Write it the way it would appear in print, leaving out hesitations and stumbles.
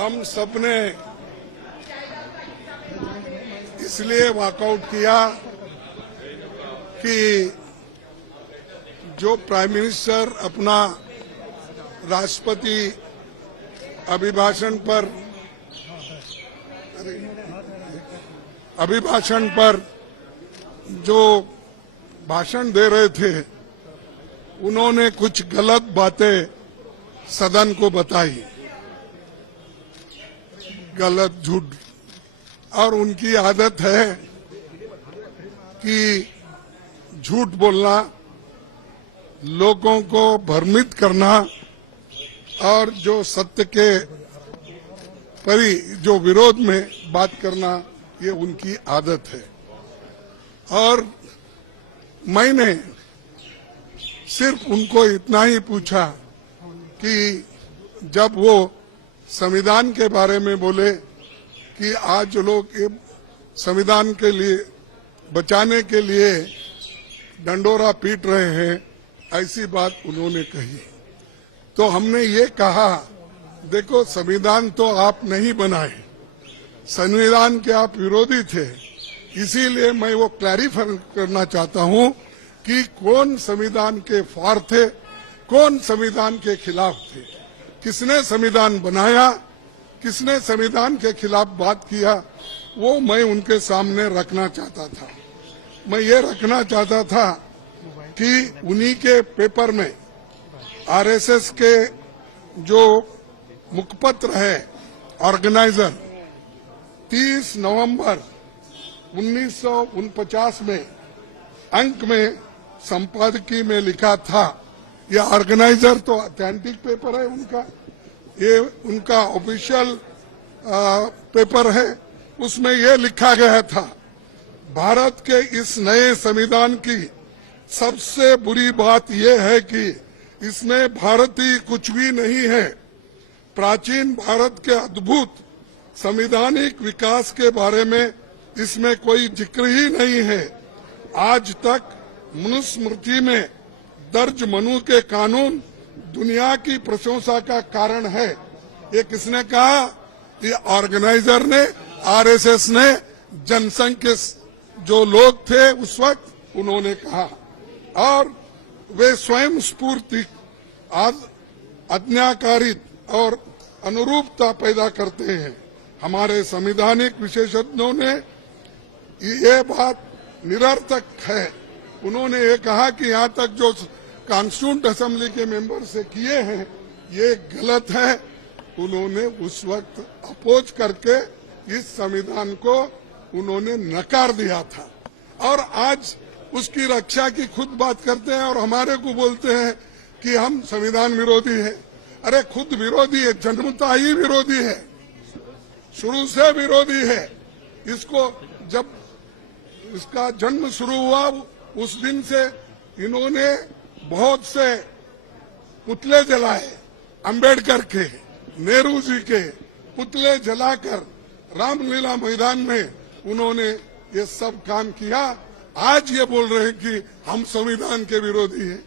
हम सबने इसलिए वॉकआउट किया कि जो प्राइम मिनिस्टर अपना राष्ट्रपति अभिभाषण पर जो भाषण दे रहे थे, उन्होंने कुछ गलत बातें सदन को बताई, गलत झूठ। और उनकी आदत है कि झूठ बोलना, लोगों को भ्रमित करना और जो सत्य के जो विरोध में बात करना, ये उनकी आदत है। और मैंने सिर्फ उनको इतना ही पूछा कि जब वो संविधान के बारे में बोले कि आज लोग संविधान के लिए बचाने के लिए डंडोरा पीट रहे हैं, ऐसी बात उन्होंने कही। तो हमने ये कहा, देखो संविधान तो आप नहीं बनाए, संविधान के आप विरोधी थे, इसीलिए मैं वो क्लैरिफाई करना चाहता हूं कि कौन संविधान के फार थे, कौन संविधान के खिलाफ थे, किसने संविधान बनाया, किसने संविधान के खिलाफ बात किया, वो मैं उनके सामने रखना चाहता था। मैं ये रखना चाहता था कि उन्हीं के पेपर में आरएसएस के जो मुखपत्र है ऑर्गेनाइजर 30 नवंबर 1949 में अंक में संपादकीय में लिखा था। यह ऑर्गेनाइजर तो ऑथेंटिक पेपर है उनका, ये उनका ऑफिशियल पेपर है। उसमें ये लिखा गया था, भारत के इस नए संविधान की सबसे बुरी बात यह है कि इसमें भारतीय कुछ भी नहीं है। प्राचीन भारत के अद्भुत संवैधानिक विकास के बारे में इसमें कोई जिक्र ही नहीं है। आज तक मनुस्मृति में दर्ज मनु के कानून दुनिया की प्रशंसा का कारण है। ये किसने कहा? ये ऑर्गेनाइजर ने, आरएसएस ने, जनसंघ के जो लोग थे उस वक्त उन्होंने कहा। और वे स्वयं स्फूर्ति आज्ञाकारित और अनुरूपता पैदा करते हैं। हमारे संवैधानिक विशेषज्ञों ने ये बात निरर्थक है। उन्होंने ये कहा कि यहाँ तक जो कॉन्स्टिट्यूंट असेंबली के मेंबर से किए हैं ये गलत है। उन्होंने उस वक्त अपोज करके इस संविधान को उन्होंने नकार दिया था और आज उसकी रक्षा की खुद बात करते हैं और हमारे को बोलते हैं कि हम संविधान विरोधी है। अरे खुद विरोधी है, जन्मता ही विरोधी है, शुरू से विरोधी है। इसको जब इसका जन्म शुरू हुआ उस दिन से इन्होंने बहुत से पुतले जलाए, अंबेडकर के, नेहरू जी के पुतले जलाकर रामलीला मैदान में उन्होंने ये सब काम किया। आज ये बोल रहे हैं कि हम संविधान के विरोधी हैं।